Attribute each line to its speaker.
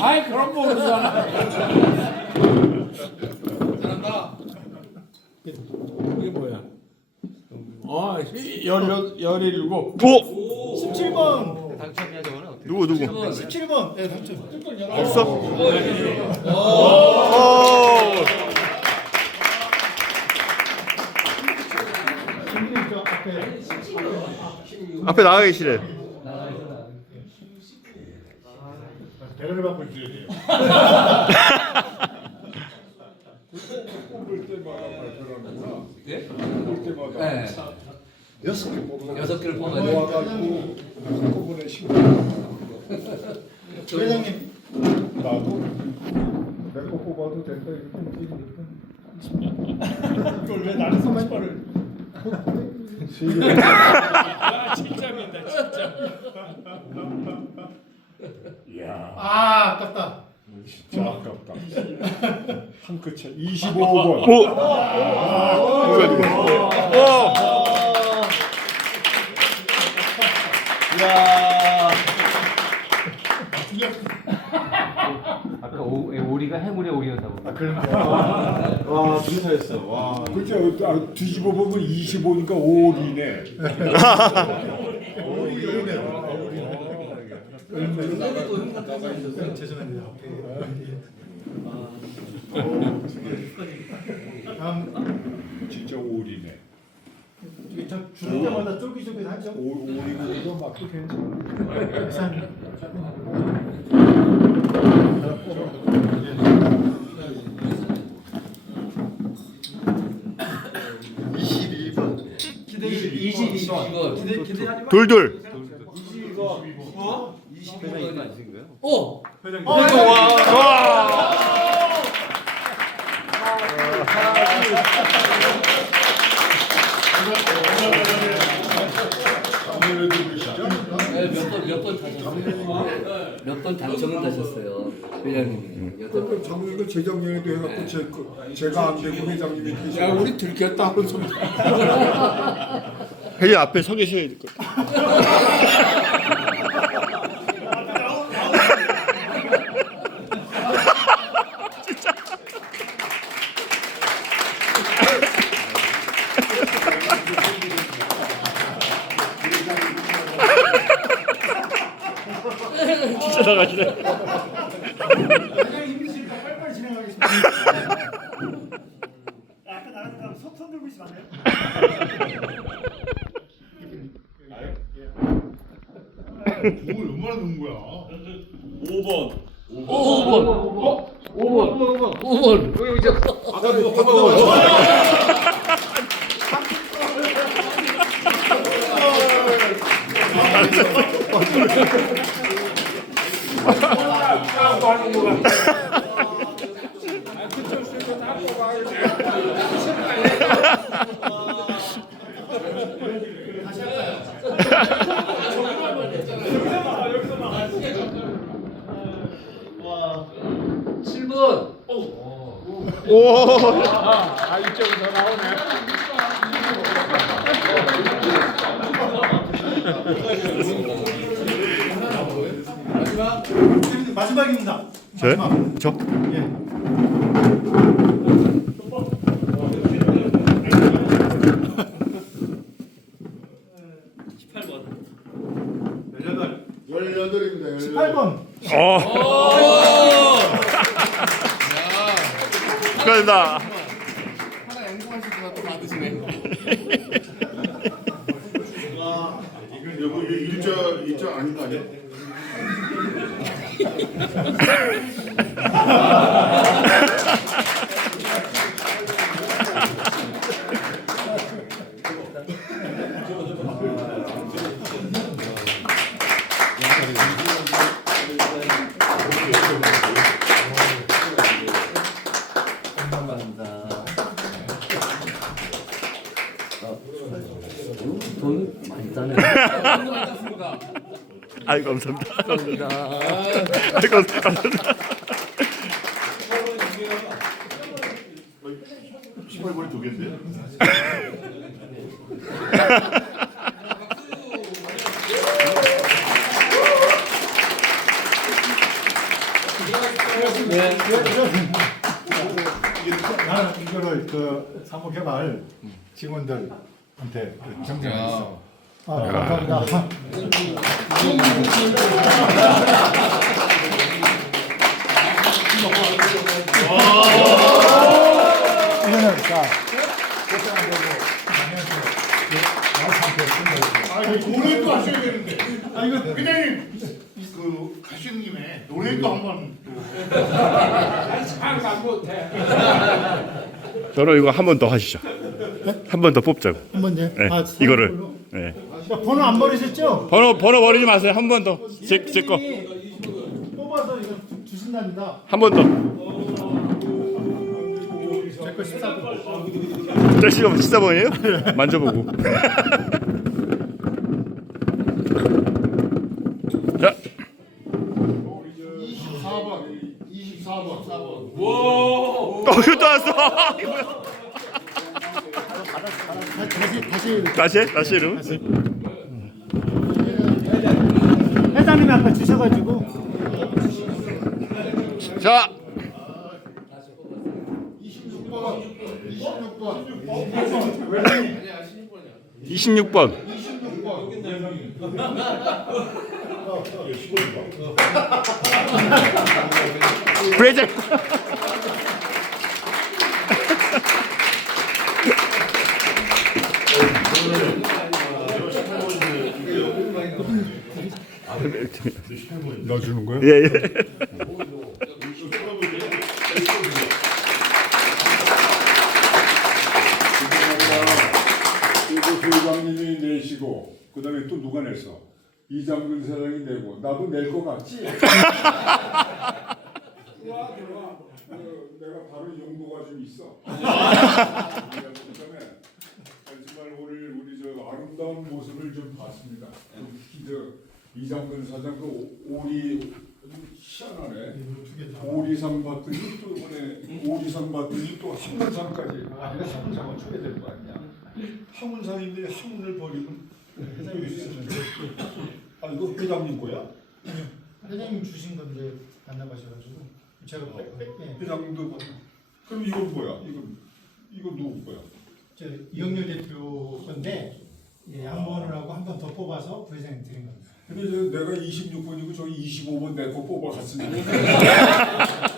Speaker 1: 아이 그럼 모르잖아.
Speaker 2: 잘한다.
Speaker 1: 이게 뭐야? 어, 열여 열일곱.
Speaker 3: 오
Speaker 4: 17번.
Speaker 2: 당첨이야 저거는 어떻게?
Speaker 3: 누구 누구
Speaker 4: 17번. 네, 당첨.
Speaker 3: 없어? 오
Speaker 4: 앞에
Speaker 3: 나가 계시래.
Speaker 4: 대가리 받고 있어야 돼요.
Speaker 2: 네?
Speaker 5: 네.
Speaker 6: 여섯 개 뽑아
Speaker 5: 여섯 개를 뽑아야 돼.
Speaker 6: 모아가지고 한꺼번에 심고
Speaker 4: 회장님
Speaker 6: 나도 내거 뽑아도 된다 이렇게 움직이니까
Speaker 4: 이걸 왜 30번을
Speaker 6: 세 개
Speaker 1: 아 진짜 민다 진짜.
Speaker 4: 아, 아깝다.
Speaker 6: 진짜 아깝다 한끗 차 25번
Speaker 3: 오 누가 누가? 오
Speaker 2: 이야.
Speaker 5: 아까 오, 오리가 해물의 오리였다고.
Speaker 4: 아, 그런데.
Speaker 7: 와 중사했어. 와.
Speaker 6: 그죠 아, 뒤집어 보면 25니까 5이네
Speaker 4: 죄송합니다. 다음
Speaker 6: 진짜 5이네
Speaker 4: 이게 저 주는 때마다 쫄깃쫄깃하죠.
Speaker 6: 5 5이고 이거 맞고 괜찮아.
Speaker 5: 기대 22 기대하지 마.
Speaker 3: 돌돌.
Speaker 5: 22번 아신 거요? 어. 네, 몇번몇번 타셨어요. 몇 번 당첨은 하셨어요. 회장님이. 여덟 번.
Speaker 6: 그 작년에 재작년에도 해갖고 제, 그, 제가 안 되고 회장님이
Speaker 1: 야
Speaker 6: 계시고
Speaker 1: 우리 들켰다 하는 소리.
Speaker 3: 회의 앞에 서 계셔야 될 것. 같아. 진짜 나가시네.
Speaker 4: 아까 나랑
Speaker 5: 7분.
Speaker 3: 오.
Speaker 1: 아 이쪽에서 나오네.
Speaker 4: 마지막입니다.
Speaker 3: 저?
Speaker 4: 마지막.
Speaker 3: 저?
Speaker 4: 예.
Speaker 6: 열여덟입니다
Speaker 4: 18번.
Speaker 3: 어. 축하드립니다.
Speaker 2: 하나 양보하시다가 또 받으시네.
Speaker 7: 여보 이게 일자 일자 아닌 거 아니야?
Speaker 5: 돈 많이 따네.
Speaker 3: 아이 고 감사합니다.
Speaker 5: 감사합니다.
Speaker 3: 아이고 감사합니다.
Speaker 7: 18번이 두 개인데?
Speaker 5: 네.
Speaker 4: 나는 이거를 그 사무개발 직원들한테 정정했어. 아, 감사합니다.
Speaker 7: 아, 이거 노래도 하셔야 되는데. 아, 이거 회장님 그 가시는 김에 노래도 한번
Speaker 1: 상관 못해.
Speaker 3: 저는 이거 한 번 더 하시죠. 한 번 더 뽑자고.
Speaker 4: 한번 더.
Speaker 3: 네,
Speaker 4: 아,
Speaker 3: 이거를. 네.
Speaker 4: 자, 번호 안 버리셨죠?
Speaker 3: 번호 번호 버리지 마세요. 한 번 더. 제, 제 거.
Speaker 4: 뽑아서 이거 주- 주신답니다.
Speaker 3: 한 번 더.
Speaker 4: 제거 14번.
Speaker 3: 저 시험 14번이에요? 만져보고. 자,
Speaker 7: 24번, 24번, 4번.
Speaker 3: 또 이거 또 왔어.
Speaker 4: 다시 다시
Speaker 3: 다시 해? 다시 이름.
Speaker 4: 회장님이 아까 주셔가지고
Speaker 3: 자,
Speaker 7: 26번, 26번.
Speaker 3: 26번. 브레이 저.
Speaker 6: 넣어주는 거예요?
Speaker 3: 예, 예.
Speaker 6: 그리고 회장님이 내시고 그다음에 또 누가 냈어? 이장근 사장이 내고 나도 낼 것 같지? 들어와 들어와. 그, 내가 바로 용도가 좀 있어. 그다음에 정말 오늘 우리 저 아름다운 모습을 좀 봤습니다. 특히 저 이장근 사장 그 오- 오리 희한하네. 오리상 봤더니 또 이번에 오리상 봤더니 또 한문상까지. 아, 내가 한문상을 쳐야 될거 아니야. 한문상인데 한문을 버리면 회장님 주시는데. 아 이거 회장님 거야?
Speaker 4: 회장님 주신 건데 안 나가셔가지고 제가 예.
Speaker 6: 회장도 봐. 그럼 이건 뭐야? 이건 이거 누구 거야?
Speaker 4: 저 이영렬 대표 건데 예, 양보를 하고 한 번 더 뽑아서 부회장님 드린 겁니다.
Speaker 6: 근데 저 내가 26번이고 저기 25번 내 거 뽑아갔으니까.